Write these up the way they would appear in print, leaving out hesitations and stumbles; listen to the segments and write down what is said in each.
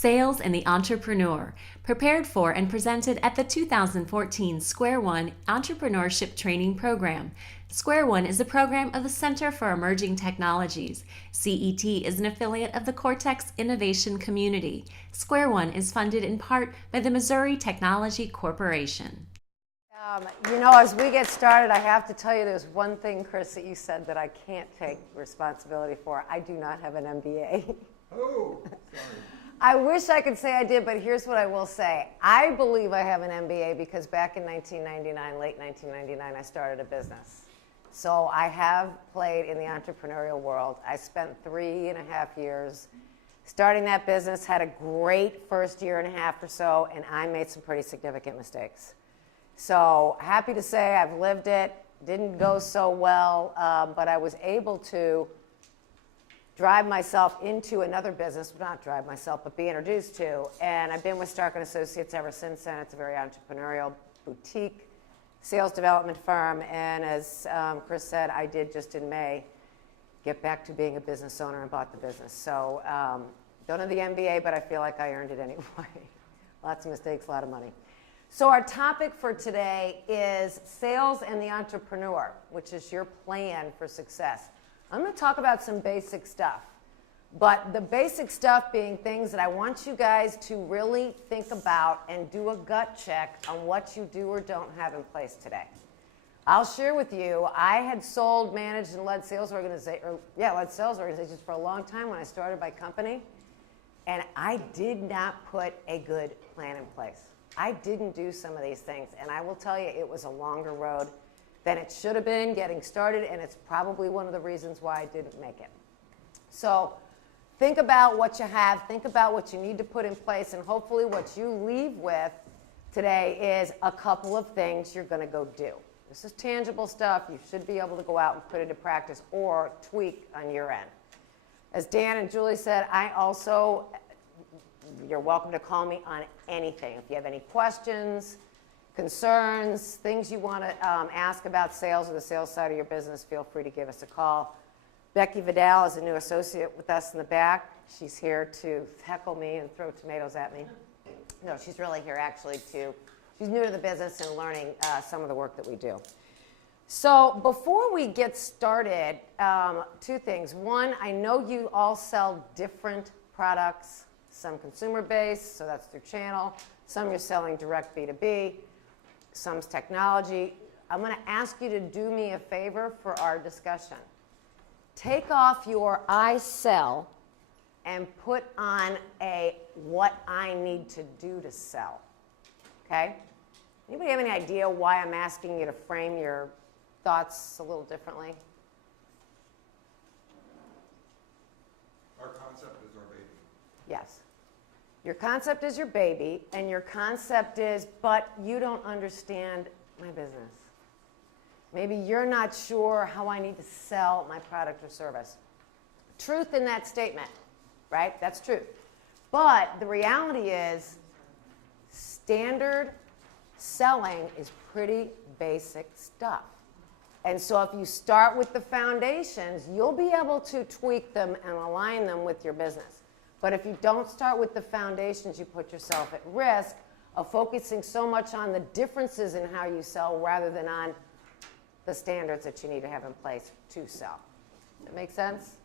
Sales and the Entrepreneur, prepared for and presented at the 2014 Square One Entrepreneurship Training Program. Square One is a program of the Center for Emerging Technologies. CET is an affiliate of the Cortex Innovation Community. Square One is funded in part by the Missouri Technology Corporation. As we get started, I have to tell you there's one thing, Chris, that you said that I can't take responsibility for. I do not have an MBA. Oh, sorry. I wish I could say I did, but here's what I will say. I believe I have an MBA because back in 1999, late 1999, I started a business. So I have played in the entrepreneurial world. I spent 3.5 years starting that business, had a great first year and a half or so, and I made some pretty significant mistakes. So happy to say I've lived it. Didn't go so well, but I was able to drive myself into another business, not drive myself, but be introduced to. And I've been with Stark & Associates ever since then. It's a very entrepreneurial boutique sales development firm. And as Chris said, I did just in May get back to being a business owner and bought the business. So don't have the MBA, but I feel like I earned it anyway. Lots of mistakes, a lot of money. So our topic for today is sales and the entrepreneur, which is your plan for success. I'm going to talk about some basic stuff, but the basic stuff being things that I want you guys to really think about and do a gut check on what you do or don't have in place today. I'll share with you, I had sold, managed, and led sales organizations for a long time when I started my company, and I did not put a good plan in place. I didn't do some of these things, and I will tell you it was a longer road than it should have been getting started, and it's probably one of the reasons why I didn't make it. So think about what you have, think about what you need to put in place, and hopefully what you leave with today is a couple of things you're going to go do. This is tangible stuff. You should be able to go out and put into practice or tweak on your end. As Dan and Julie said, you're welcome to call me on anything. If you have any questions, concerns, things you want to ask about sales or the sales side of your business, feel free to give us a call. Becky Vidal is a new associate with us in the back. She's here to heckle me and throw tomatoes at me. No, she's really here actually she's new to the business and learning some of the work that we do. So before we get started, two things. One, I know you all sell different products, some consumer-based, so that's through channel. Some you're selling direct B2B. Some's technology. I'm going to ask you to do me a favor for our discussion. Take off your I sell and put on a what I need to do to sell. Okay? Anybody have any idea why I'm asking you to frame your thoughts a little differently? Our concept is our baby. Yes. Your concept is your baby, and your concept is, but you don't understand my business. Maybe you're not sure how I need to sell my product or service. Truth in that statement, right? That's true. But the reality is, standard selling is pretty basic stuff. And so if you start with the foundations, you'll be able to tweak them and align them with your business. But if you don't start with the foundations, you put yourself at risk of focusing so much on the differences in how you sell rather than on the standards that you need to have in place to sell. Does that make sense?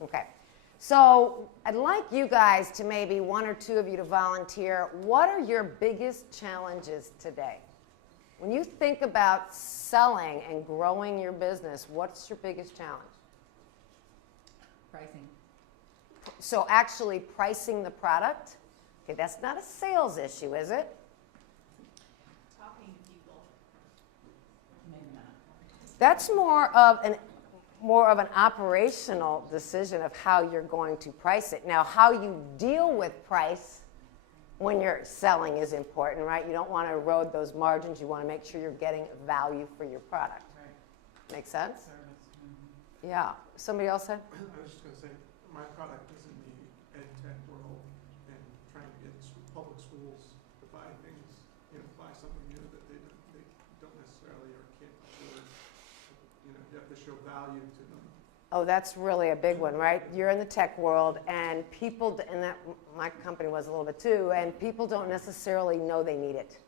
Okay. So I'd like you guys to maybe one or two of you to volunteer. What are your biggest challenges today? When you think about selling and growing your business, what's your biggest challenge? Pricing. So actually pricing the product, okay, that's not a sales issue, is it? Talking to people. Maybe not. That's more of an operational decision of how you're going to price it. Now, how you deal with price when you're selling is important, right? You don't want to erode those margins. You want to make sure you're getting value for your product. Right. Make sense? Service. Yeah. Somebody else said? I was just going to say, my product is in the ed tech world and trying to get public schools to buy things, buy something new that they don't necessarily or can't afford. You have to show value to them. Oh, that's really a big one, right? You're in the tech world, and people, and that my company was a little bit too, and people don't necessarily know they need it.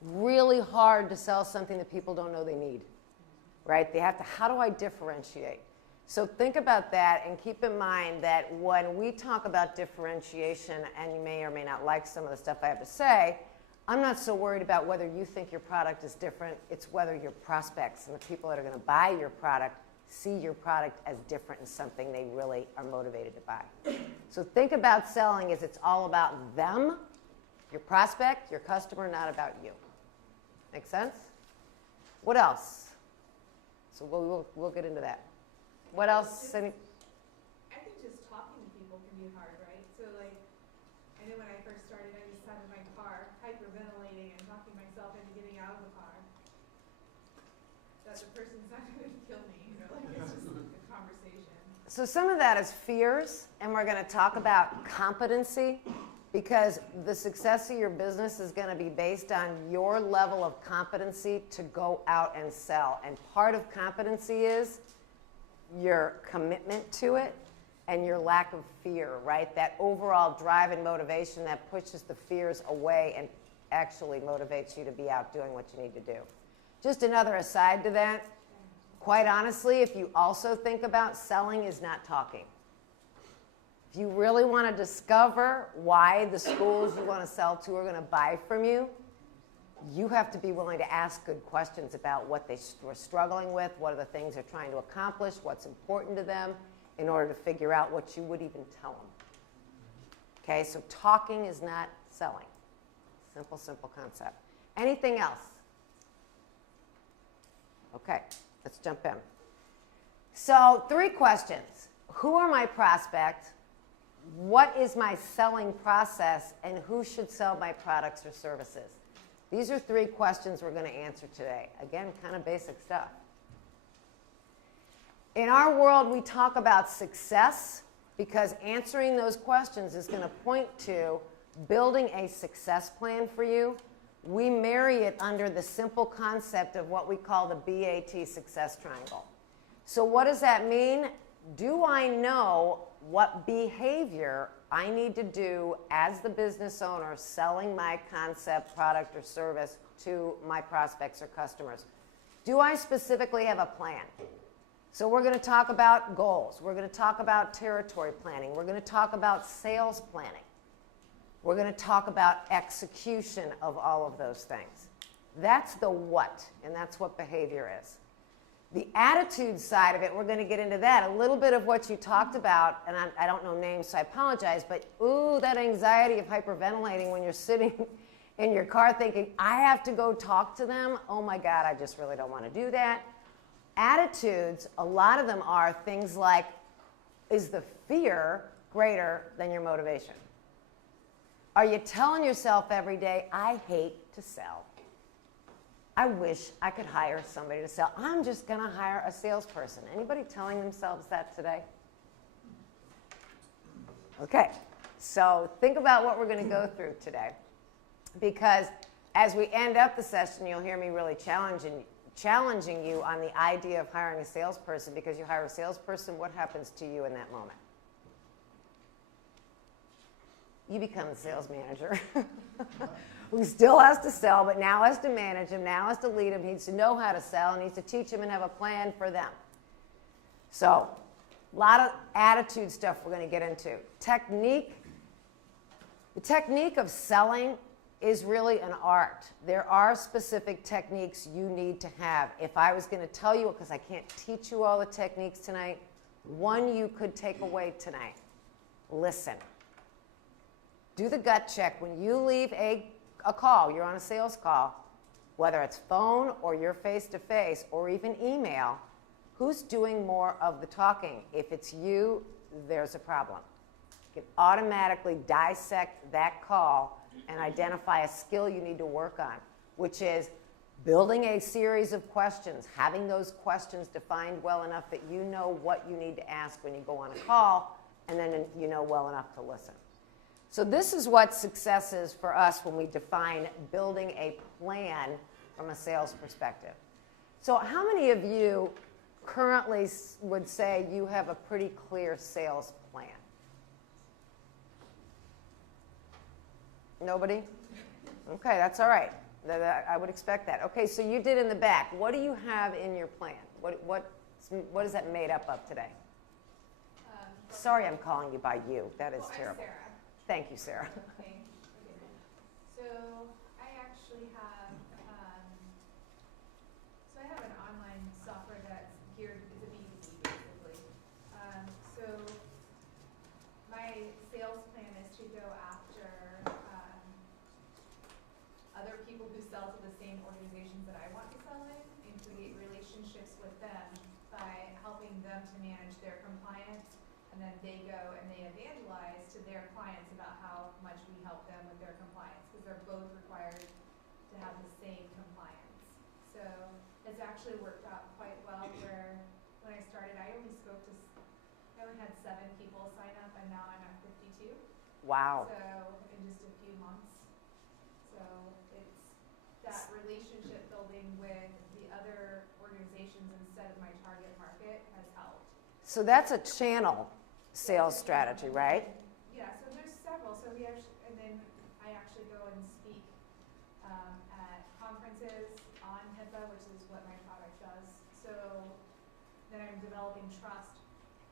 Really hard to sell something that people don't know they need, right? They have to, how do I differentiate? So think about that and keep in mind that when we talk about differentiation, and you may or may not like some of the stuff I have to say, I'm not so worried about whether you think your product is different. It's whether your prospects and the people that are going to buy your product see your product as different and something they really are motivated to buy. So think about selling as it's all about them, your prospect, your customer, not about you. Make sense? What else? So we'll get into that. What else? I think just talking to people can be hard, right? So like, I know when I first started, I just sat in my car hyperventilating and talking myself into getting out of the car. That the person's not going to kill me, you know, like it's just a conversation. So some of that is fears, and we're going to talk about competency, because the success of your business is going to be based on your level of competency to go out and sell. And part of competency is your commitment to it and your lack of fear, right? That overall drive and motivation that pushes the fears away and actually motivates you to be out doing what you need to do. Just another aside to that, quite honestly, if you also think about selling is not talking. If you really want to discover why the schools you want to sell to are going to buy from you, you have to be willing to ask good questions about what they were struggling with, what are the things they're trying to accomplish, what's important to them, in order to figure out what you would even tell them. Okay, so talking is not selling. Simple, simple concept. Anything else? Okay, let's jump in. So 3 questions. Who are my prospects? What is my selling process? And who should sell my products or services? These are 3 questions we're going to answer today. Again, kind of basic stuff. In our world, we talk about success because answering those questions is going to point to building a success plan for you. We marry it under the simple concept of what we call the BAT success triangle. So what does that mean? Do I know what behavior I need to do as the business owner selling my concept, product, or service to my prospects or customers? Do I specifically have a plan? So we're going to talk about goals. We're going to talk about territory planning. We're going to talk about sales planning. We're going to talk about execution of all of those things. That's the what, and that's what behavior is. The attitude side of it, we're going to get into that. A little bit of what you talked about, and I don't know names, so I apologize, but ooh, that anxiety of hyperventilating when you're sitting in your car thinking, I have to go talk to them. Oh my God, I just really don't want to do that. Attitudes, a lot of them are things like, is the fear greater than your motivation? Are you telling yourself every day, I hate to sell? I wish I could hire somebody to sell. I'm just going to hire a salesperson. Anybody telling themselves that today? Okay, so think about what we're going to go through today. Because as we end up the session, you'll hear me really challenging you on the idea of hiring a salesperson, because you hire a salesperson, what happens to you in that moment? You become the sales manager who still has to sell, but now has to manage him, now has to lead him, needs to know how to sell, needs to teach him and have a plan for them. So a lot of attitude stuff we're going to get into. Technique. The technique of selling is really an art. There are specific techniques you need to have. If I was going to tell you, because I can't teach you all the techniques tonight, one you could take away tonight. Listen. Do the gut check. When you leave a call, you're on a sales call, whether it's phone or you're face-to-face or even email, who's doing more of the talking? If it's you, there's a problem. You can automatically dissect that call and identify a skill you need to work on, which is building a series of questions, having those questions defined well enough that you know what you need to ask when you go on a call, and then you know well enough to listen. So this is what success is for us when we define building a plan from a sales perspective. So how many of you currently would say you have a pretty clear sales plan? Nobody? Okay, that's all right. I would expect that. Okay, so you did in the back. What do you have in your plan? What is that made up of today? Sorry I'm calling you by you. That is terrible. I'm Sarah. Thank you, Sarah. Okay. So I actually have, so I have an online software that's geared, it's a B2B basically. So my sales plan is to go after other people who sell to the same organizations that I want to sell in and create relationships with them by helping them to manage their compliance. And then they go and they evangelize to their clients about how much we help them with their compliance, because they're both required to have the same compliance. So it's actually worked out quite well, where when I started, I only had 7 people sign up, and now I'm at 52. Wow. So in just a few months. So it's that relationship building with the other organizations instead of my target market has helped. So that's a channel sales strategy, right? Yeah, so there's several. So we actually, and then I actually go and speak at conferences on HIPAA, which is what my product does. So then I'm developing trust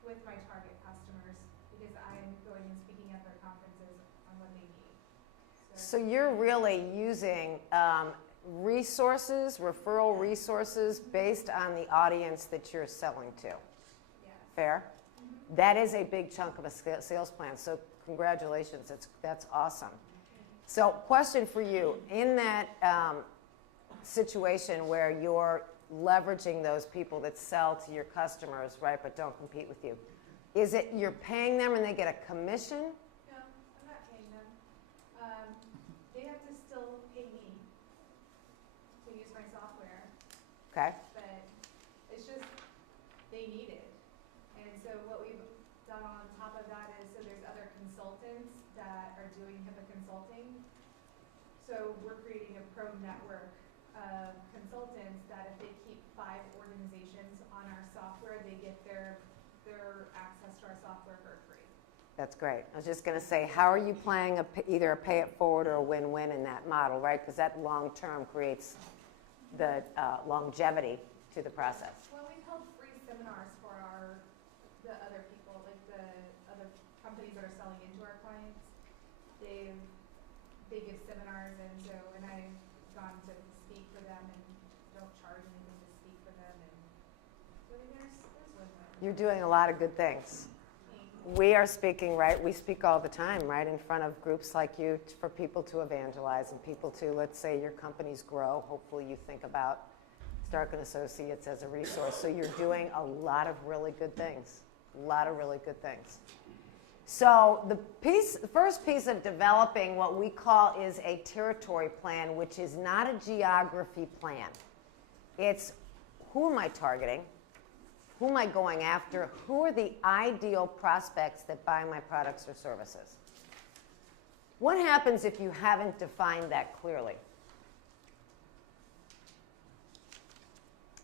with my target customers because I'm going and speaking at their conferences on what they need. So you're really using referral resources based on the audience that you're selling to. Yeah. Fair? That is a big chunk of a sales plan, so congratulations, that's awesome. So question for you, in that situation where you're leveraging those people that sell to your customers, right, but don't compete with you, is it you're paying them and they get a commission? No, I'm not paying them. They have to still pay me to use my software. Okay. But it's just, they need it. And so what we've done on top of that is, so there's other consultants that are doing HIPAA consulting. So we're creating a pro network of consultants that if they keep 5 organizations on our software, they get their access to our software for free. That's great. I was just going to say, how are you playing either a pay it forward or a win-win in that model, right? Because that long-term creates the longevity to the process. Well, we've held free seminars for the other people, like the other companies that are selling into our clients. They give seminars, and I've gone to speak for them and don't charge anything to speak for them, and so there's win-win. You're doing a lot of good things. We are speaking, right? We speak all the time, right, in front of groups like you for people to evangelize and people to, let's say your companies grow. Hopefully you think about Stark & Associates as a resource. So you're doing a lot of really good things, a lot of really good things. So the first piece of developing what we call is a territory plan, which is not a geography plan. It's who am I targeting? Who am I going after? Who are the ideal prospects that buy my products or services? What happens if you haven't defined that clearly?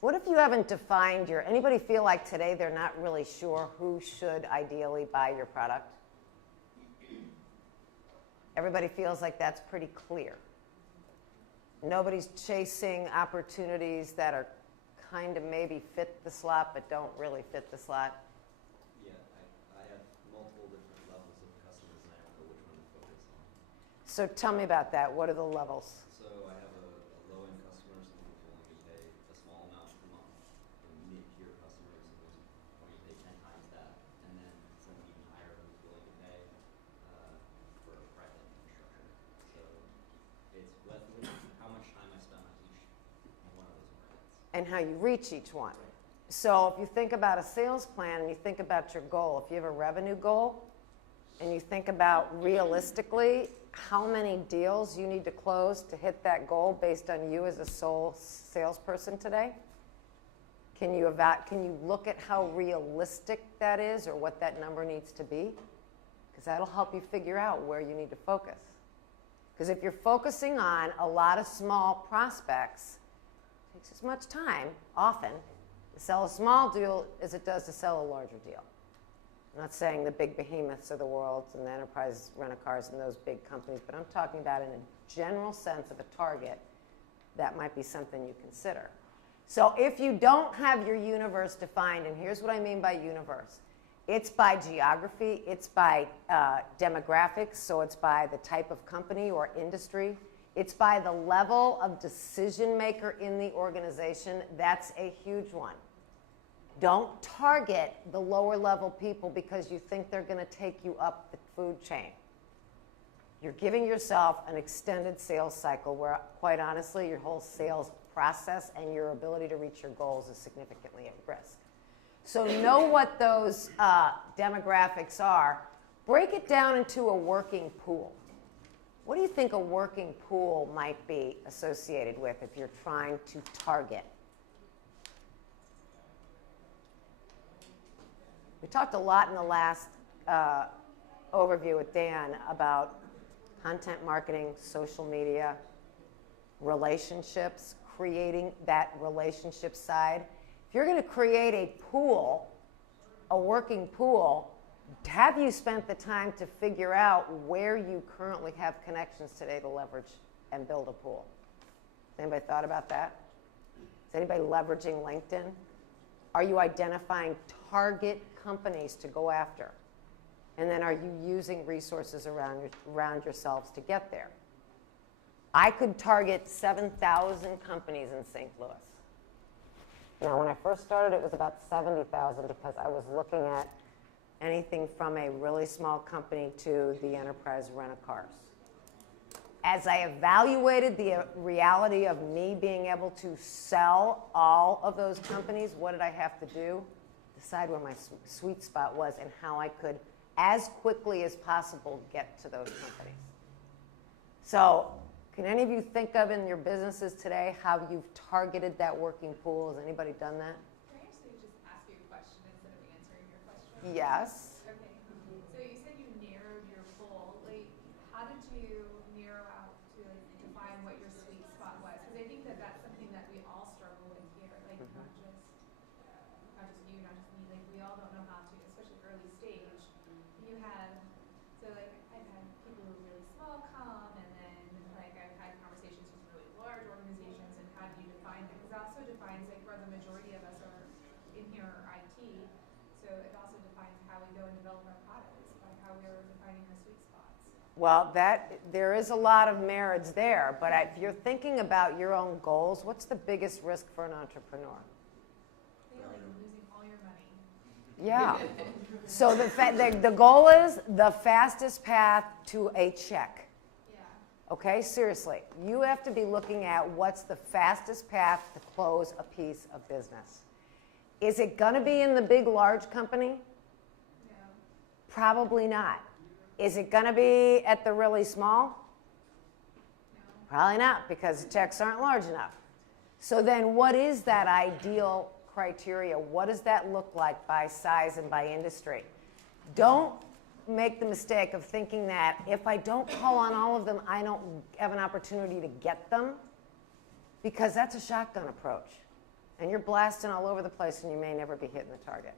What if you haven't defined anybody feel like today they're not really sure who should ideally buy your product? Everybody feels like that's pretty clear. Nobody's chasing opportunities that are kind of maybe fit the slot but don't really fit the slot. Yeah, I have multiple different levels of customers and I don't know which one to focus on. So tell me about that. What are the levels? So I have a low-end customer, someone who's willing to pay a small amount per month. And mid-tier customers who's willing to pay 10 times that. And then someone even higher who's willing to pay for a private infrastructure. So it's with how much time I spend on each one of those markets. And how you reach each one. So if you think about a sales plan and you think about your goal, if you have a revenue goal and you think about realistically how many deals you need to close to hit that goal based on you as a sole salesperson today, can you look at how realistic that is or what that number needs to be? Because that'll help you figure out where you need to focus. Because if you're focusing on a lot of small prospects, takes as much time, often, to sell a small deal as it does to sell a larger deal. I'm not saying the big behemoths of the world and the enterprise rent-a-cars and those big companies, but I'm talking about in a general sense of a target, that might be something you consider. So if you don't have your universe defined, and here's what I mean by universe, it's by geography, it's by demographics, so it's by the type of company or industry, it's by the level of decision maker in the organization. That's a huge one. Don't target the lower level people because you think they're going to take you up the food chain. You're giving yourself an extended sales cycle where, quite honestly, your whole sales process and your ability to reach your goals is significantly at risk. So know what those demographics are. Break it down into a working pool. What do you think a working pool might be associated with if you're trying to target? We talked a lot in the last overview with Dan about content marketing, social media, relationships, creating that relationship side. If you're going to create a pool, a working pool, have you spent the time to figure out where you currently have connections today to leverage and build a pool? Has anybody thought about that? Is anybody leveraging LinkedIn? Are you identifying target companies to go after? And then are you using resources around yourselves to get there? I could target 7,000 companies in St. Louis. Now, when I first started, it was about 70,000 because I was looking at anything from a really small company to the enterprise rent-a-cars. As I evaluated the reality of me being able to sell all of those companies, what did I have to do? Decide where my sweet spot was and how I could, as quickly as possible, get to those companies. So, can any of you think of in your businesses today how you've targeted that working pool? Has anybody done that? Can I actually just ask you a question instead of answering your question? Yes. Okay. So you said you narrowed your pool. Like, how did you narrow out to like define what your sweet spot was? Because I think that that's something that we all struggle with here. Like, not just you, not just me. Like, we all don't know how to, especially early stage. You have, so like, I've had people who are really small come, and then like I've had conversations with really large organizations, and how do you define that? Because it also defines like where the majority of us are in here are IT. So it also defines how we go and develop our products by how we're defining our sweet spots. Well, there is a lot of marriage there, but if you're thinking about your own goals, what's the biggest risk for an entrepreneur? Failing, losing all your money. Yeah. So the goal is the fastest path to a check. Yeah. Okay, seriously. You have to be looking at what's the fastest path to close a piece of business. Is it going to be in the big, large company? No. Probably not. Is it going to be at the really small? No. Probably not, because the checks aren't large enough. So then what is that ideal criteria? What does that look like by size and by industry? Don't make the mistake of thinking that if I don't call on all of them, I don't have an opportunity to get them, because that's a shotgun approach. And you're blasting all over the place and you may never be hitting the target.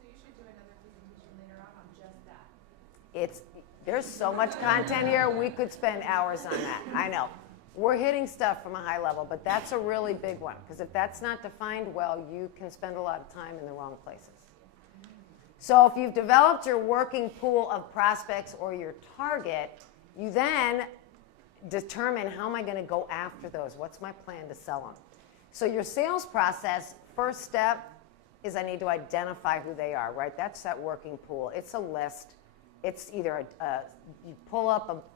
So you should do another presentation later on just that. There's so much content here, we could spend hours on that. I know. We're hitting stuff from a high level, but that's a really big one, because if that's not defined well, you can spend a lot of time in the wrong places. So if you've developed your working pool of prospects or your target, you then determine, how am I going to go after those? What's my plan to sell them? So your sales process, first step is I need to identify who they are, right? That's that working pool. It's a list. It's either you pull up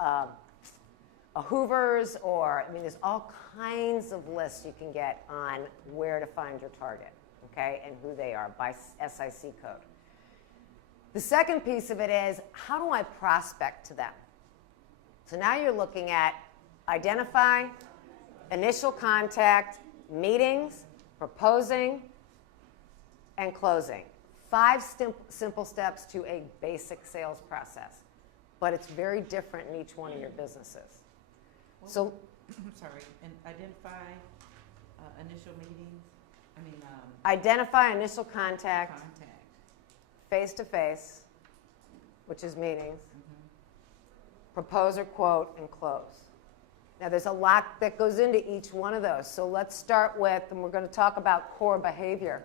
a Hoover's, or, I mean, there's all kinds of lists you can get on where to find your target, okay, and who they are by SIC code. The second piece of it is, how do I prospect to them? So now you're looking at identify, initial contact, meetings, proposing, and closing. 5 simple steps to a basic sales process, but it's very different in each one of your businesses. So, I'm sorry, and identify initial meetings. Identify initial contact, contact. face to face, which is meetings, propose or quote, and close. Now, there's a lot that goes into each one of those. So let's start with, and we're going to talk about core behavior.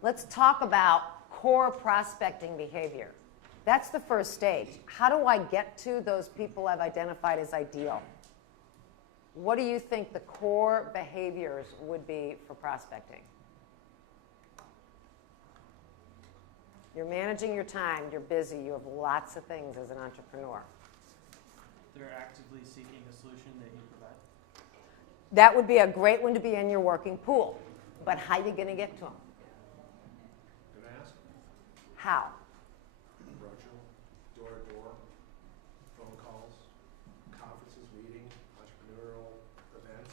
Let's talk about core prospecting behavior. That's the first stage. How do I get to those people I've identified as ideal? What do you think the core behaviors would be for prospecting? You're managing your time, you're busy, you have lots of things as an entrepreneur. They're actively seeking a solution that you provide. That would be a great one to be in your working pool. But how are you going to get to them? Can I ask? How? Roadshow, door-to-door, phone calls, conferences, meetings, entrepreneurial events.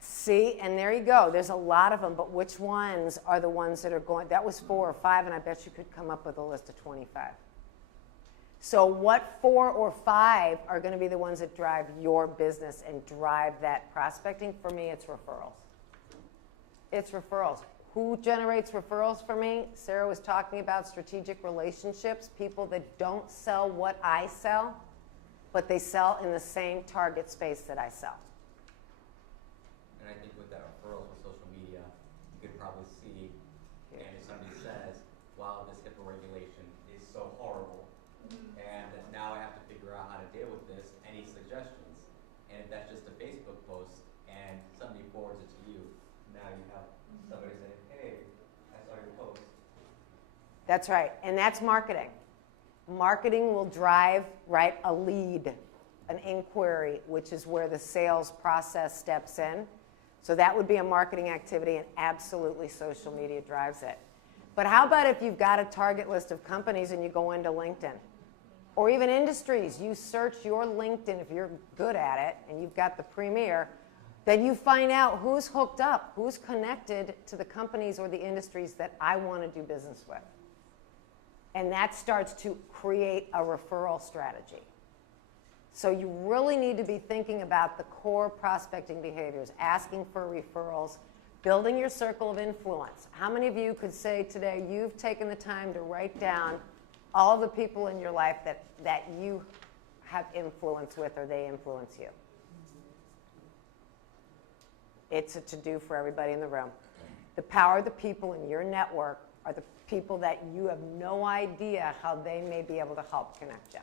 See, and there you go. There's a lot of them, but which ones are the ones that are going? That was 4 or 5, and I bet you could come up with a list of 25. So what 4 or 5 are going to be the ones that drive your business and drive that prospecting? For me, it's referrals. It's referrals. Who generates referrals for me? Sarah was talking about strategic relationships, people that don't sell what I sell, but they sell in the same target space that I sell. And I think with that referrals with social media, you could probably see, and if somebody says, wow, this HIPAA regulation is so horrible, and now I have to figure out how to deal with this, any suggestions? And if that's just a Facebook post, and somebody forwards it to you, now you have somebody saying, hey, I saw your post. That's right, and that's marketing. Marketing will drive, right, a lead, an inquiry, which is where the sales process steps in. So that would be a marketing activity, and absolutely social media drives it. But how about if you've got a target list of companies and you go into LinkedIn? Or even industries, you search your LinkedIn if you're good at it, and you've got the premier, then you find out who's hooked up, who's connected to the companies or the industries that I want to do business with. And that starts to create a referral strategy. So you really need to be thinking about the core prospecting behaviors, asking for referrals, building your circle of influence. How many of you could say today you've taken the time to write down all of the people in your life that you have influence with or they influence you? It's a to-do for everybody in the room. The power of the people in your network are the people that you have no idea how they may be able to help connect you.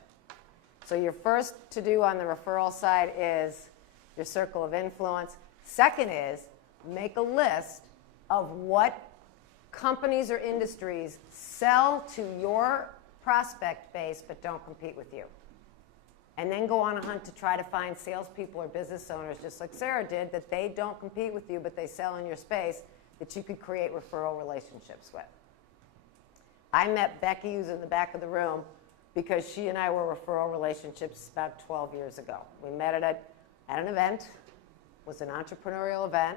So your first to-do on the referral side is your circle of influence. Second is make a list of what companies or industries sell to your prospect base but don't compete with you. And then go on a hunt to try to find salespeople or business owners, just like Sarah did, that they don't compete with you but they sell in your space that you could create referral relationships with. I met Becky, who's in the back of the room, because she and I were referral relationships about 12 years ago. We met at an event, it was an entrepreneurial event,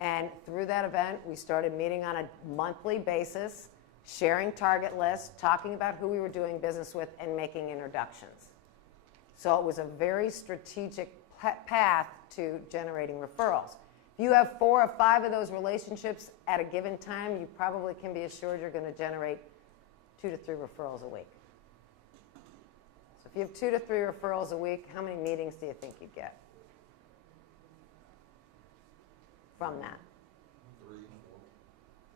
and through that event we started meeting on a monthly basis, sharing target lists, talking about who we were doing business with, and making introductions. So it was a very strategic path to generating referrals. If you have 4 or 5 of those relationships at a given time, you probably can be assured you're going to generate 2 to 3 referrals a week. So if you have 2 to 3 referrals a week, how many meetings do you think you'd get from that? 3,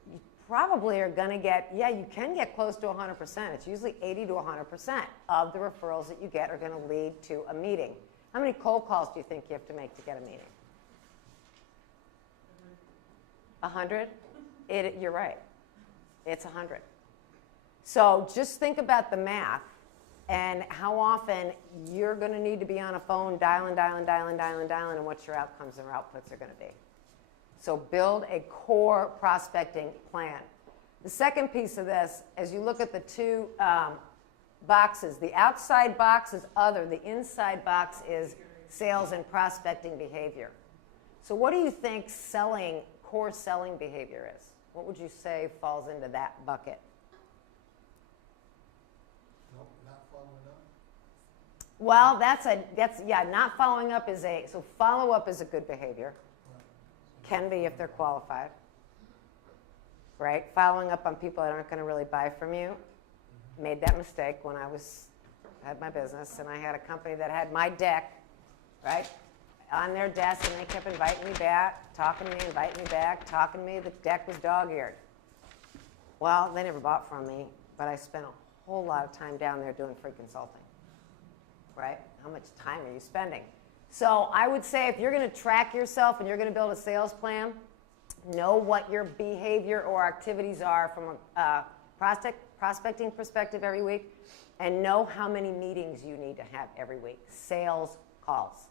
4. You probably are going to get, yeah, you can get close to 100%. It's usually 80 to 100% of the referrals that you get are going to lead to a meeting. How many cold calls do you think you have to make to get a meeting? 100? You're right. It's 100. So just think about the math and how often you're going to need to be on a phone dialing, and what your outcomes and outputs are going to be. So build a core prospecting plan. The second piece of this, as you look at the 2 boxes, the outside box is other, the inside box is sales and prospecting behavior. So what do you think core selling behavior is? What would you say falls into that bucket? Nope, not following up. Well, not following up so follow up is a good behavior. Can be if they're qualified. right? Following up on people that aren't going to really buy from you. Made that mistake when I had my business, and I had a company that had my deck, right, on their desk, and they kept inviting me back, talking to me, inviting me back, talking to me. The deck was dog-eared. Well, they never bought from me, but I spent a whole lot of time down there doing free consulting, right? How much time are you spending? So I would say if you're going to track yourself and you're going to build a sales plan, know what your behavior or activities are from a prospecting perspective every week, and know how many meetings you need to have every week. Sales calls.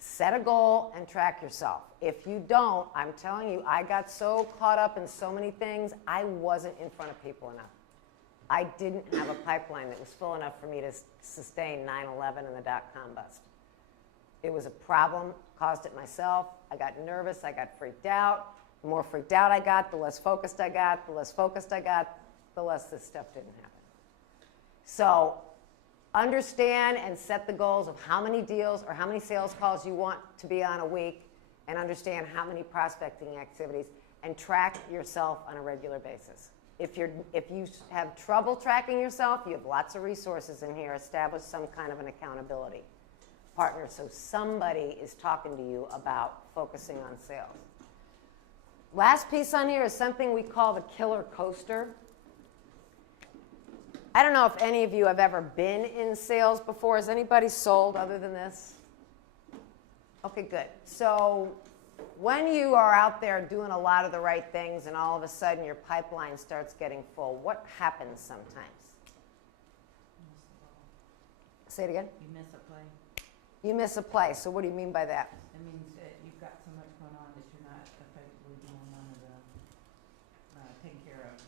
Set a goal and track yourself. If you don't, I'm telling you, I got so caught up in so many things, I wasn't in front of people enough. I didn't have a pipeline that was full enough for me to sustain 9/11 and the dot-com bust. It was a problem, caused it myself. I got nervous, I got freaked out. The more freaked out I got, the less focused I got. The less focused I got, the less this stuff didn't happen. So understand and set the goals of how many deals or how many sales calls you want to be on a week, and understand how many prospecting activities, and track yourself on a regular basis. If you have trouble tracking yourself, you have lots of resources in here. Establish some kind of an accountability partner so somebody is talking to you about focusing on sales. Last piece on here is something we call the killer coaster. I don't know if any of you have ever been in sales before. Has anybody sold other than this? Okay, good. So when you are out there doing a lot of the right things and all of a sudden your pipeline starts getting full, what happens sometimes? Say it again? You miss a play. You miss a play. So what do you mean by that? That means that you've got so much going on that you're not effectively doing none of the taking care of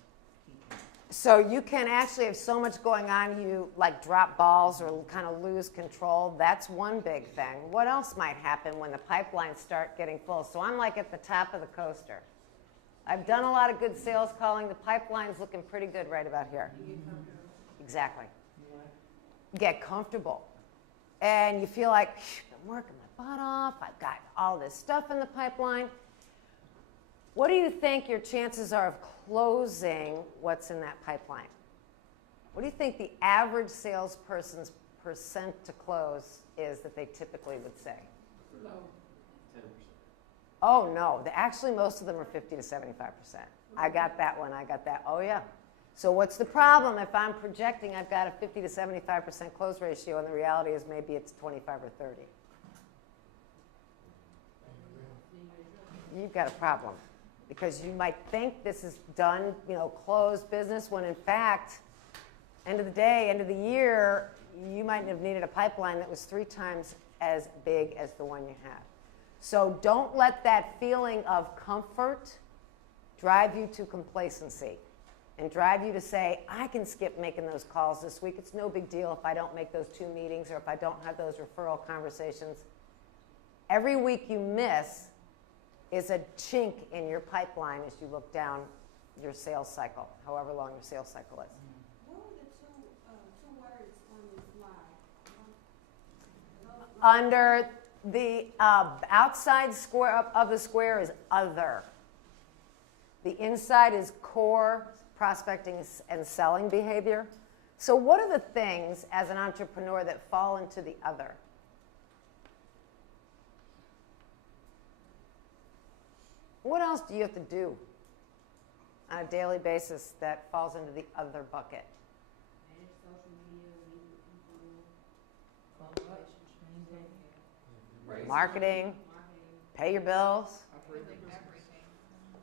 people. So you can actually have so much going on, you like drop balls or kind of lose control. That's one big thing. What else might happen when the pipelines start getting full? So I'm like at the top of the coaster. I've done a lot of good sales calling. The pipeline's looking pretty good right about here. Exactly. Get comfortable. And you feel like, I'm working my butt off. I've got all this stuff in the pipeline. What do you think your chances are of closing what's in that pipeline? What do you think the average salesperson's percent to close is that they typically would say? Low. 10%. Oh, no. Actually, most of them are 50 to 75%. I got that one. I got that. Oh, yeah. So what's the problem if I'm projecting I've got a 50 to 75% close ratio, and the reality is maybe it's 25 or 30? You've got a problem. Because you might think this is done, closed business, when in fact, end of the day, end of the year, you might have needed a pipeline that was 3 times as big as the one you have. So don't let that feeling of comfort drive you to complacency and drive you to say, I can skip making those calls this week. It's no big deal if I don't make those 2 meetings or if I don't have those referral conversations. Every week you miss is a chink in your pipeline as you look down your sales cycle, however long your sales cycle is. What were the two words on the slide? Under the outside square of the square is other. The inside is core prospecting and selling behavior. So what are the things as an entrepreneur that fall into the other? What else do you have to do on a daily basis that falls into the other bucket? Manage social media, meet with people, build relationships, Marketing, pay your bills,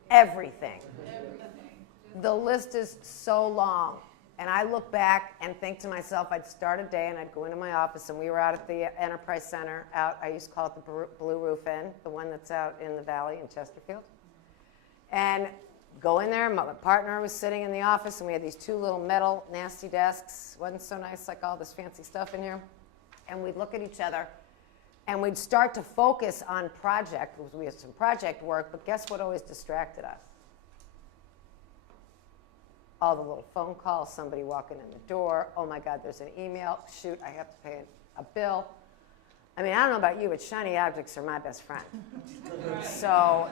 Everything. everything. The list is so long. And I look back and think to myself, I'd start a day and I'd go into my office, and we were out at the Enterprise Center I used to call it the Blue Roof Inn, the one that's out in the valley in Chesterfield. And go in there, my partner was sitting in the office, and we had these 2 little metal nasty desks. Wasn't so nice like all this fancy stuff in here. And we'd look at each other, and we'd start to focus on project, because we had some project work, but guess what always distracted us? All the little phone calls, somebody walking in the door, oh my God, there's an email, shoot, I have to pay a bill. I mean, I don't know about you, but shiny objects are my best friend. So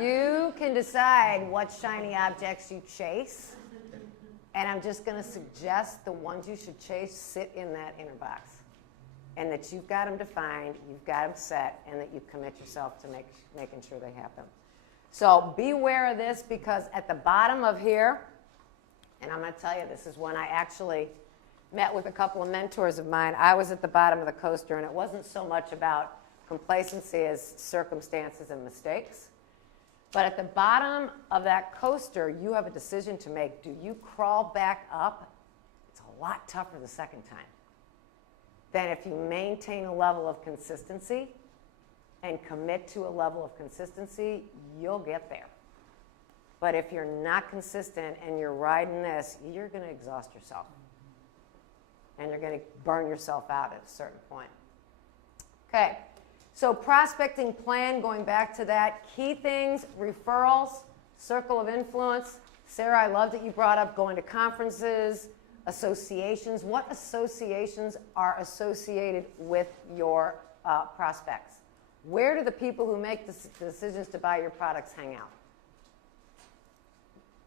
you can decide what shiny objects you chase. And I'm just going to suggest the ones you should chase sit in that inner box. And that you've got them defined, you've got them set, and that you commit yourself to making sure they happen. So be aware of this, because at the bottom of here, and I'm going to tell you, this is when I actually met with a couple of mentors of mine. I was at the bottom of the coaster, and it wasn't so much about complacency as circumstances and mistakes. But at the bottom of that coaster, you have a decision to make. Do you crawl back up? It's a lot tougher the second time than if you maintain a level of consistency and commit to a level of consistency, you'll get there. But if you're not consistent and you're riding this, you're going to exhaust yourself. And you're going to burn yourself out at a certain point. Okay, so prospecting plan, going back to that, key things, referrals, circle of influence. Sarah, I love that you brought up going to conferences, associations. What associations are associated with your prospects? Where do the people who make the decisions to buy your products hang out?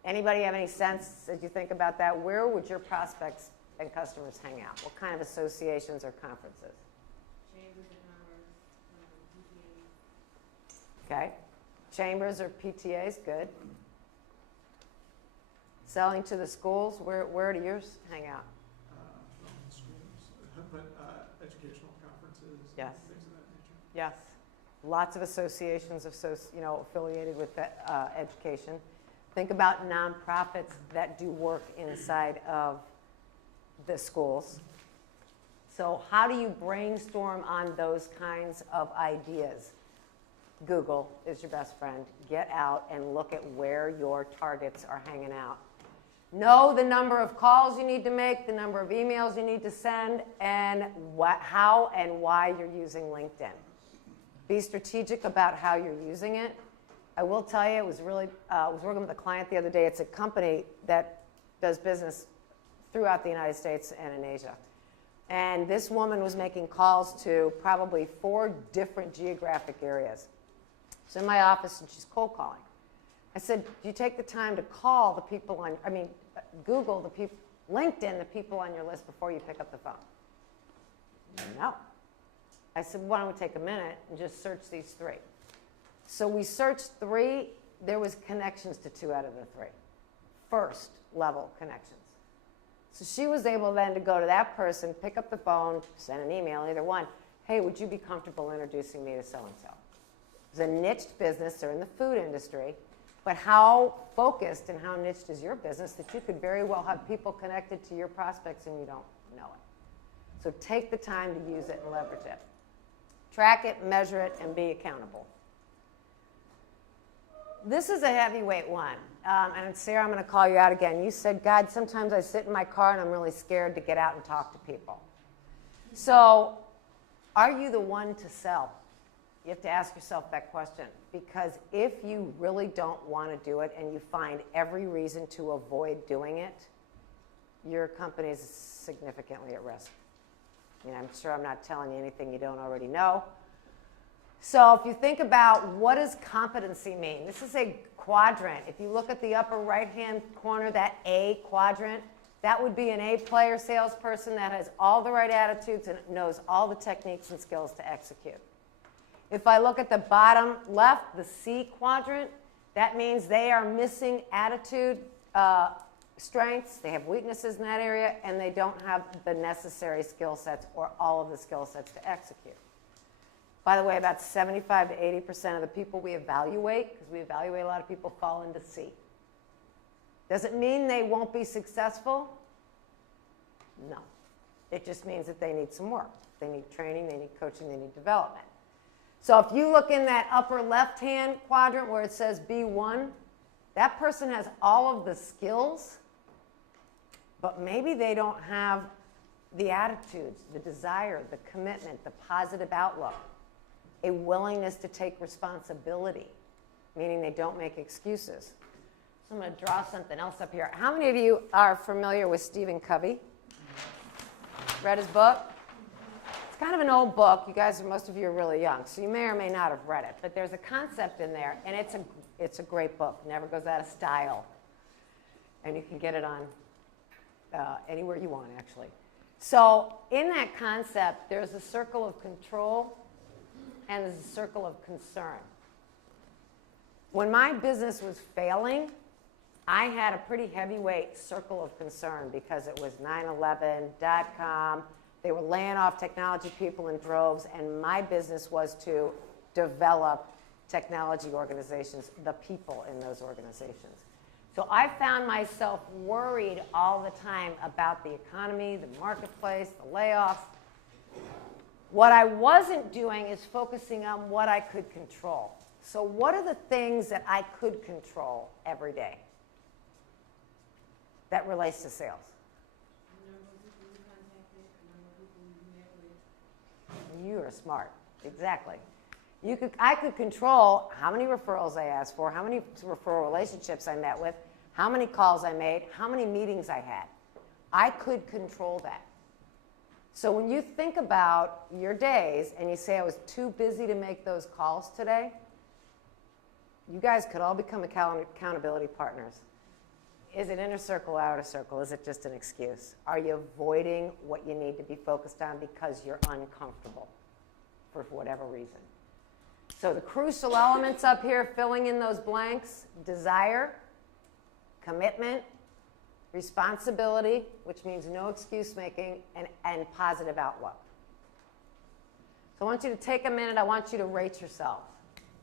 Anybody have any sense as you think about that? Where would your prospects and customers hang out? What kind of associations or conferences? Chambers and Okay. hours, PTAs. Chambers or PTAs, good. Selling to the schools, where do yours hang out? From schools, but educational conferences, Yes. and things of that nature. Yes. Lots of associations affiliated with education. Think about nonprofits that do work inside of the schools. So how do you brainstorm on those kinds of ideas? Google is your best friend. Get out and look at where your targets are hanging out. Know the number of calls you need to make, the number of emails you need to send, and how and why you're using LinkedIn. Be strategic about how you're using it. I will tell you, I was working with a client the other day. It's a company that does business throughout the United States and in Asia. And this woman was making calls to probably 4 different geographic areas. She's in my office and she's cold calling. I said, do you take the time to call the people on, Google the people, LinkedIn the people on your list before you pick up the phone? No. I said, why don't we take a minute and just search these 3? So we searched 3. There was connections to 2 out of the 3. First level connections. So she was able then to go to that person, pick up the phone, send an email, either one. Hey, would you be comfortable introducing me to so-and-so? It's a niched business. They're in the food industry. But how focused and how niched is your business that you could very well have people connected to your prospects and you don't know it. So take the time to use it and leverage it. Track it, measure it, and be accountable. This is a heavyweight one. And Sarah, I'm going to call you out again. You said, God, sometimes I sit in my car and I'm really scared to get out and talk to people. So are you the one to sell? You have to ask yourself that question. Because if you really don't want to do it and you find every reason to avoid doing it, your company is significantly at risk. I'm sure I'm not telling you anything you don't already know. So if you think about what does competency mean? This is a quadrant. If you look at the upper right-hand corner, that A quadrant, that would be an A-player salesperson that has all the right attitudes and knows all the techniques and skills to execute. If I look at the bottom left, the C quadrant, that means they are missing attitude, strengths, they have weaknesses in that area, and they don't have the necessary skill sets or all of the skill sets to execute. By the way, about 75 to 80% of the people we evaluate, because we evaluate a lot of people, fall into C. Does it mean they won't be successful? No. It just means that they need some work. They need training, they need coaching, they need development. So if you look in that upper left-hand quadrant where it says B1, that person has all of the skills, but maybe they don't have the attitudes, the desire, the commitment, the positive outlook, a willingness to take responsibility, meaning they don't make excuses. So I'm going to draw something else up here. How many of you are familiar with Stephen Covey? Read his book? It's kind of an old book. You guys, most of you are really young, so you may or may not have read it. But there's a concept in there, and it's a great book. Never goes out of style. And you can get it on anywhere you want, actually. So in that concept, there's a circle of control and there's a circle of concern. When my business was failing, I had a pretty heavyweight circle of concern because it was 9/11, .com. They were laying off technology people in droves, and my business was to develop technology organizations, the people in those organizations. So I found myself worried all the time about the economy, the marketplace, the layoffs. What I wasn't doing is focusing on what I could control. So what are the things that I could control every day that relates to sales? You are smart. Exactly. I could control how many referrals I asked for, how many referral relationships I met with, how many calls I made, how many meetings I had. I could control that. So when you think about your days and you say, I was too busy to make those calls today, you guys could all become accountability partners. Is it inner circle, outer circle? Is it just an excuse? Are you avoiding what you need to be focused on because you're uncomfortable for whatever reason? So the crucial elements up here, filling in those blanks: desire, commitment, responsibility, which means no excuse making, and positive outlook. So I want you to take a minute. I want you to rate yourself.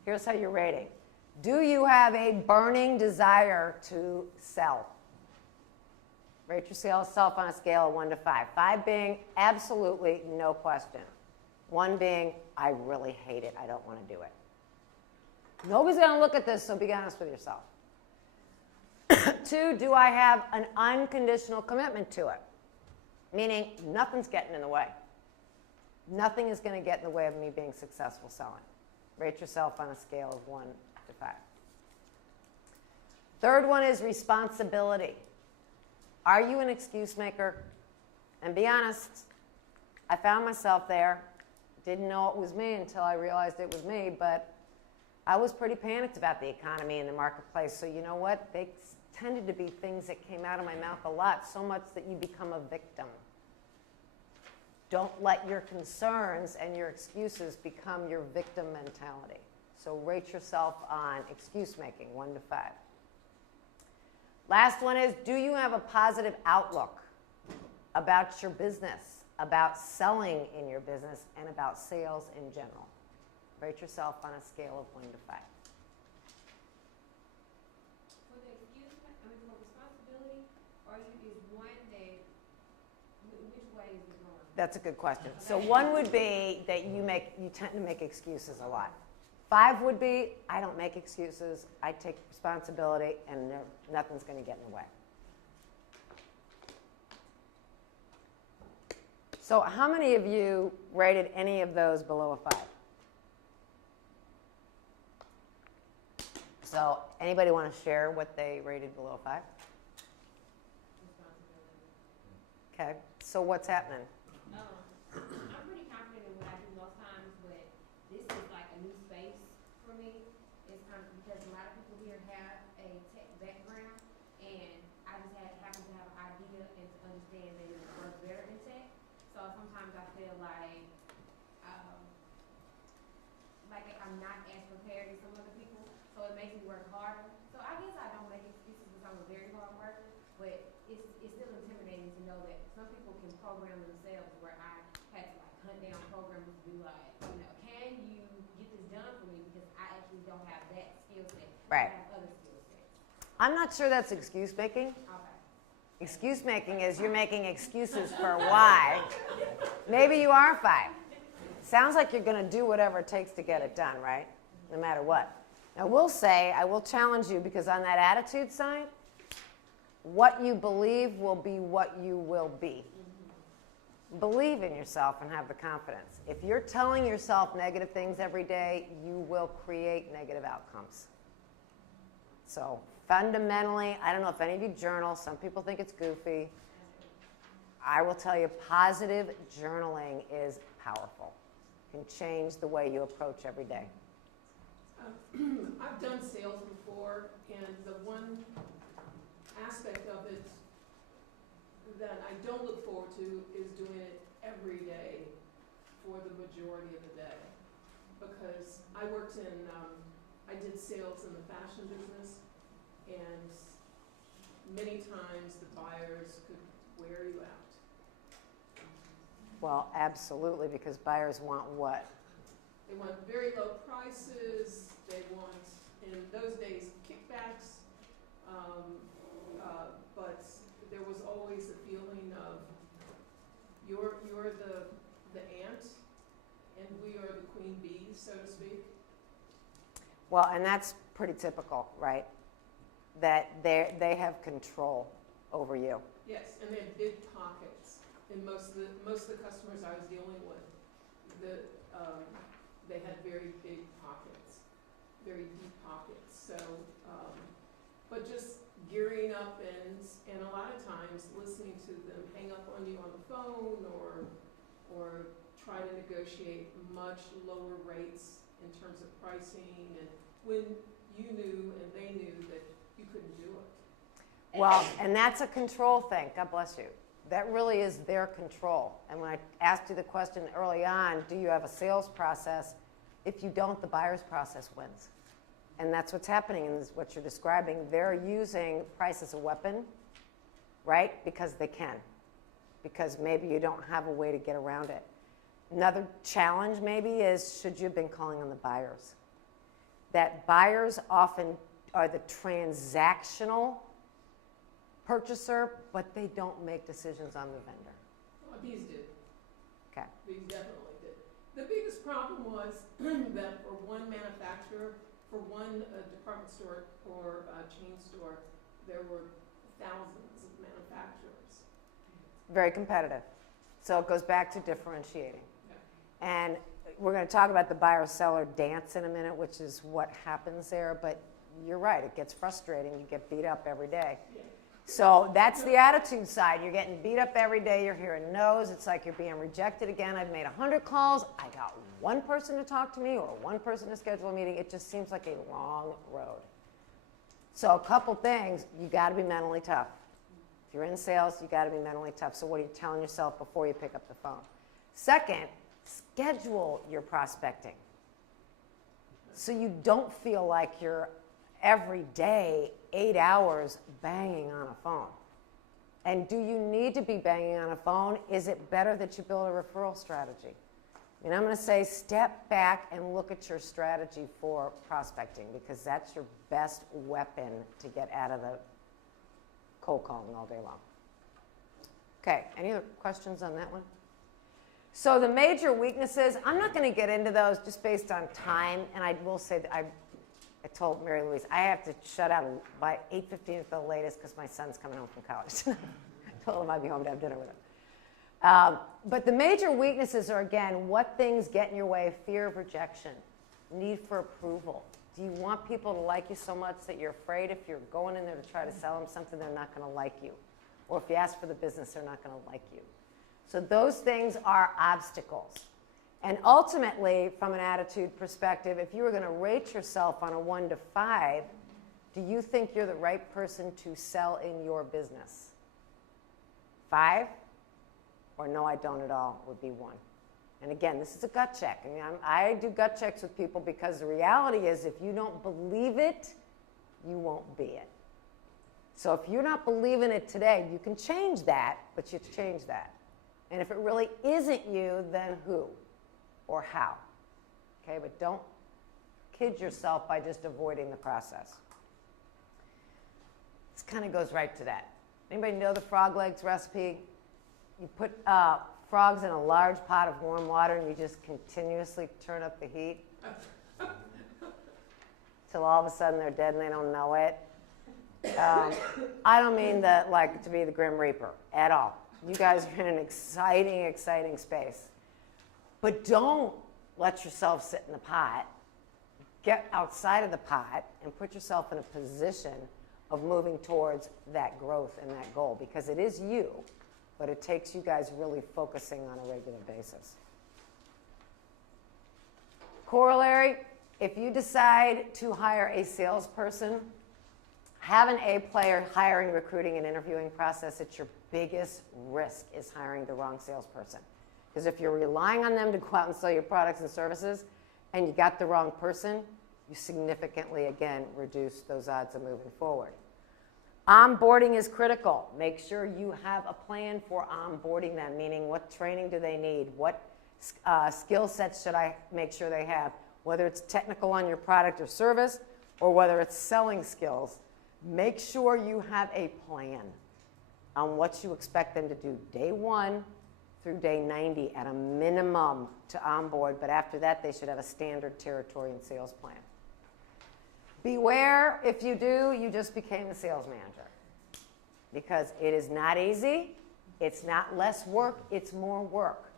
Here's how you're rating. Do you have a burning desire to sell? Rate yourself on a scale of 1 to 5. 5 being absolutely no question. 1 being, I really hate it. I don't want to do it. Nobody's going to look at this, so be honest with yourself. 2, do I have an unconditional commitment to it? Meaning nothing's getting in the way. Nothing is going to get in the way of me being successful selling. Rate yourself on a scale of 1 to 5. 3rd one is responsibility. Are you an excuse maker? And be honest, I found myself there. Didn't know it was me until I realized it was me, but I was pretty panicked about the economy and the marketplace. So you know what? They tended to be things that came out of my mouth a lot, so much that you become a victim. Don't let your concerns and your excuses become your victim mentality. So rate yourself on excuse making, 1 to 5. Last one is, do you have a positive outlook about your business, about selling in your business, and about sales in general? Rate yourself on a scale of 1 to 5. For the excuse, for responsibility, is one that, which way is it going? That's a good question. So 1 would be that you tend to make excuses a lot. 5 would be, I don't make excuses, I take responsibility, and nothing's going to get in the way. So how many of you rated any of those below a 5? So anybody want to share what they rated below a 5? Okay, so what's happening? I'm pretty confident in what I do most times, but this is like a new space for me. It's kind of because a lot of people here have a tech background, and I just happen to have an idea and to understand that it works better in tech. So sometimes I feel like I'm not as prepared as some other people, so it makes me work harder. So I guess I don't make excuses because I'm a very hard worker, but it's still intimidating to know that some people can program themselves where I had to like hunt down programmers to be like, can you get this done for me, because I actually don't have that skill set. Right. I have other skill sets. I'm not sure that's excuse making. Okay. Excuse making is you're making excuses for why. Maybe you are 5. Sounds like you're going to do whatever it takes to get it done, right? No matter what. Now, I will challenge you, because on that attitude side, what you believe will be what you will be. Believe in yourself and have the confidence. If you're telling yourself negative things every day, you will create negative outcomes. So fundamentally, I don't know if any of you journal. Some people think it's goofy. I will tell you, positive journaling is powerful. It can change the way you approach every day. I've done sales before, and the one aspect of it that I don't look forward to is doing it every day for the majority of the day. Because I worked in, I did sales in the fashion business, and many times the buyers could wear you out. Well, absolutely, because buyers want what? They want very low prices, they want, in those days, kickbacks, but there was always a feeling of, you're the ant, and we are the queen bees, so to speak. Well, and that's pretty typical, right? That they have control over you. Yes, and they have big pockets. And most of the customers I was dealing with, they had very big pockets, very deep pockets. So, but just gearing up and a lot of times listening to them hang up on you on the phone or try to negotiate much lower rates in terms of pricing, and when you knew and they knew that you couldn't do it. Well, and that's a control thing. God bless you. That really is their control. And when I asked you the question early on, do you have a sales process? If you don't, the buyer's process wins. And that's what's happening in this, what you're describing. They're using price as a weapon, right? Because they can. Because maybe you don't have a way to get around it. Another challenge maybe is, should you have been calling on the buyers? That buyers often are the transactional purchaser, but they don't make decisions on the vendor. Well, these did. Okay. These definitely did. The biggest problem was that for one manufacturer, for one department store or chain store, there were thousands of manufacturers. Very competitive. So it goes back to differentiating. Yeah. And we're going to talk about the buyer-seller dance in a minute, which is what happens there. But you're right, it gets frustrating. You get beat up every day. Yeah. So that's the attitude side. You're getting beat up every day. You're hearing no's. It's like you're being rejected again. I've made 100 calls. I got one person to talk to me or one person to schedule a meeting. It just seems like a long road. So a couple things. You got to be mentally tough. If you're in sales, you got to be mentally tough. So what are you telling yourself before you pick up the phone? Second, schedule your prospecting. So you don't feel like you're every day 8 hours banging on a phone. And do you need to be banging on a phone? Is it better that you build a referral strategy? And I'm going to say step back and look at your strategy for prospecting, because that's your best weapon to get out of the cold calling all day long. Okay, any other questions on that one? So the major weaknesses, I'm not going to get into those just based on time, and I will say that I told Mary Louise, I have to shut out by 8:15 at the latest because my son's coming home from college. I told him I'd be home to have dinner with him. But the major weaknesses are, again, what things get in your way? Fear of rejection, need for approval. Do you want people to like you so much that you're afraid if you're going in there to try to sell them something, they're not going to like you? Or if you ask for the business, they're not going to like you. So those things are obstacles. And ultimately, from an attitude perspective, if you were going to rate yourself on a 1 to 5, do you think you're the right person to sell in your business? 5? Or no, I don't at all would be 1. And again, this is a gut check. I mean, I do gut checks with people because the reality is if you don't believe it, you won't be it. So if you're not believing it today, you can change that, but you change that. And if it really isn't you, then who or how? Okay, but don't kid yourself by just avoiding the process. This kind of goes right to that. Anybody know the frog legs recipe? You put frogs in a large pot of warm water and you just continuously turn up the heat till all of a sudden they're dead and they don't know it. I don't mean that like to be the Grim Reaper at all. You guys are in an exciting, exciting space. But don't let yourself sit in the pot. Get outside of the pot and put yourself in a position of moving towards that growth and that goal, because it is you but it takes you guys really focusing on a regular basis. Corollary, if you decide to hire a salesperson, have an A player hiring, recruiting, and interviewing process. It's your biggest risk is hiring the wrong salesperson. Because if you're relying on them to go out and sell your products and services and you got the wrong person, you significantly, again, reduce those odds of moving forward. Onboarding is critical. Make sure you have a plan for onboarding them, meaning what training do they need, what skill sets should I make sure they have, whether it's technical on your product or service or whether it's selling skills. Make sure you have a plan on what you expect them to do day 1 through day 90 at a minimum to onboard, but after that they should have a standard territory and sales plan. Beware, if you do, you just became a sales manager. Because it is not easy, it's not less work, it's more work.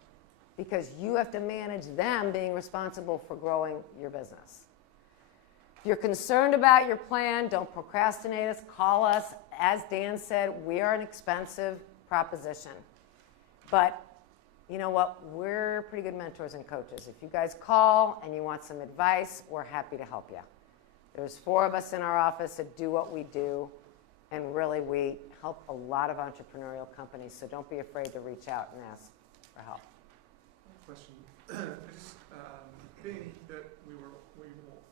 Because you have to manage them being responsible for growing your business. If you're concerned about your plan, don't procrastinate us, call us. As Dan said, we are an expensive proposition. But you know what? We're pretty good mentors and coaches. If you guys call and you want some advice, we're happy to help you. There's 4 of us in our office that do what we do, and really we help a lot of entrepreneurial companies, so don't be afraid to reach out and ask for help. Question. Just, being that we will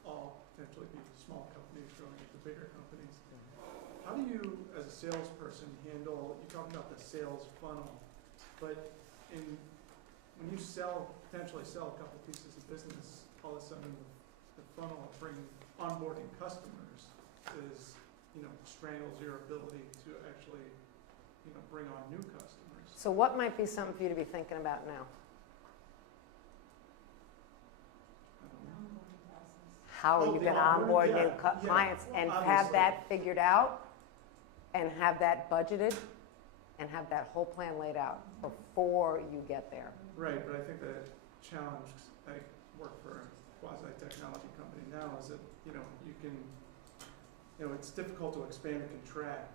all potentially be small companies growing into bigger companies, how do you, as a salesperson, handle, you talk about the sales funnel, but when you potentially sell a couple pieces of business, all of a sudden the funnel of onboarding customers strangles your ability to actually, bring on new customers. So what might be something for you to be thinking about now? How are you going to onboard new clients and have that figured out and have that budgeted and have that whole plan laid out before you get there. Right, but I think the challenge, I work for a quasi-technology company now, is that, you can, it's difficult to expand and contract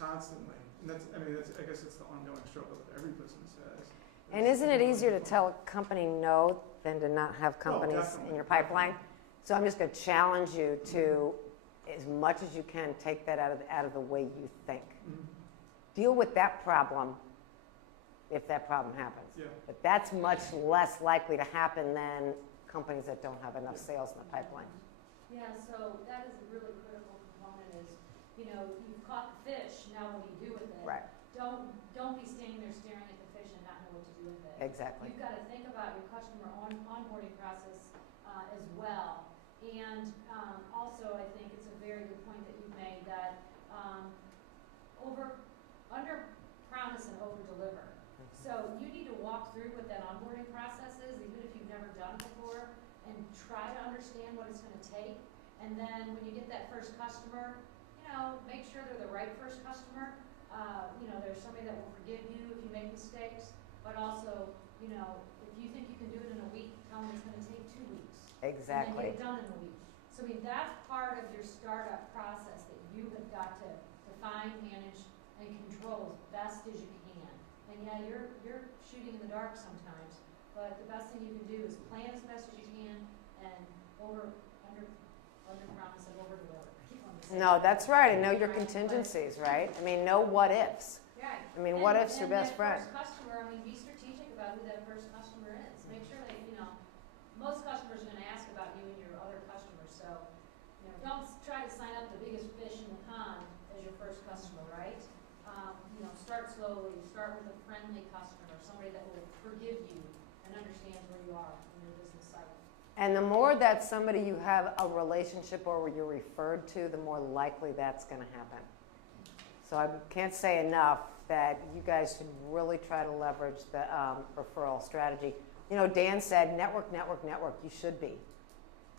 constantly. And I guess it's the ongoing struggle that every business has. And isn't it easier to tell a company no than to not have companies in your pipeline? So I'm just going to challenge you to, as much as you can, take that out of the way you think. Mm-hmm. Deal with that problem if that problem happens. Yeah. But that's much less likely to happen than companies that don't have enough sales in the pipeline. Yeah, so that is a really critical component is, you've caught the fish, now what do you do with it? Right. Don't be standing there staring at the fish and not know what to do with it. Exactly. You've got to think about your customer onboarding process as well. And also, I think it's a very good point that you've made that under promise and over deliver. So you need to walk through what that onboarding process is, even if you've never done it before, and try to understand what it's going to take. And then when you get that first customer, make sure they're the right first customer. There's somebody that will forgive you if you make mistakes, but also, if you think you can do it in a week, tell them it's going to take 2 weeks. Exactly. And then get it done in a week. So that's part of your startup process that you have got to define, manage, and control as best as you can. And yeah, you're shooting in the dark sometimes, but the best thing you can do is plan as best as you can and under promise and over deliver. No, that's right. And know your contingencies, right? Know what ifs. Right. What if's your best friend? First customer, be strategic about who that first customer is. Make sure that, most customers are going to ask about you and your other customers. So, don't try to sign up the biggest fish in the pond as your first customer, right? Start slowly. Start with a friendly customer, somebody that will forgive you and understands where you are in your business cycle. And the more that somebody you have a relationship or you're referred to, the more likely that's going to happen. So I can't say enough that you guys should really try to leverage the referral strategy. Dan said network, network, network. You should be.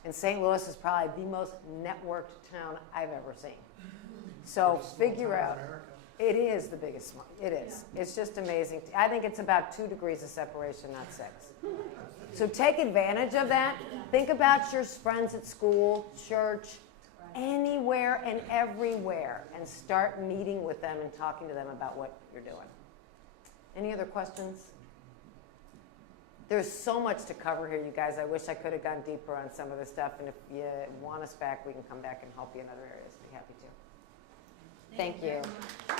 And St. Louis is probably the most networked town I've ever seen. So figure out. It is the biggest one. It is. Yeah. It's just amazing. I think it's about 2 degrees of separation, not 6. So take advantage of that. Think about your friends at school, church, anywhere and everywhere, and start meeting with them and talking to them about what you're doing. Any other questions? There's so much to cover here, you guys. I wish I could have gone deeper on some of the stuff, and if you want us back, we can come back and help you in other areas. Be happy to. Thank you. very much.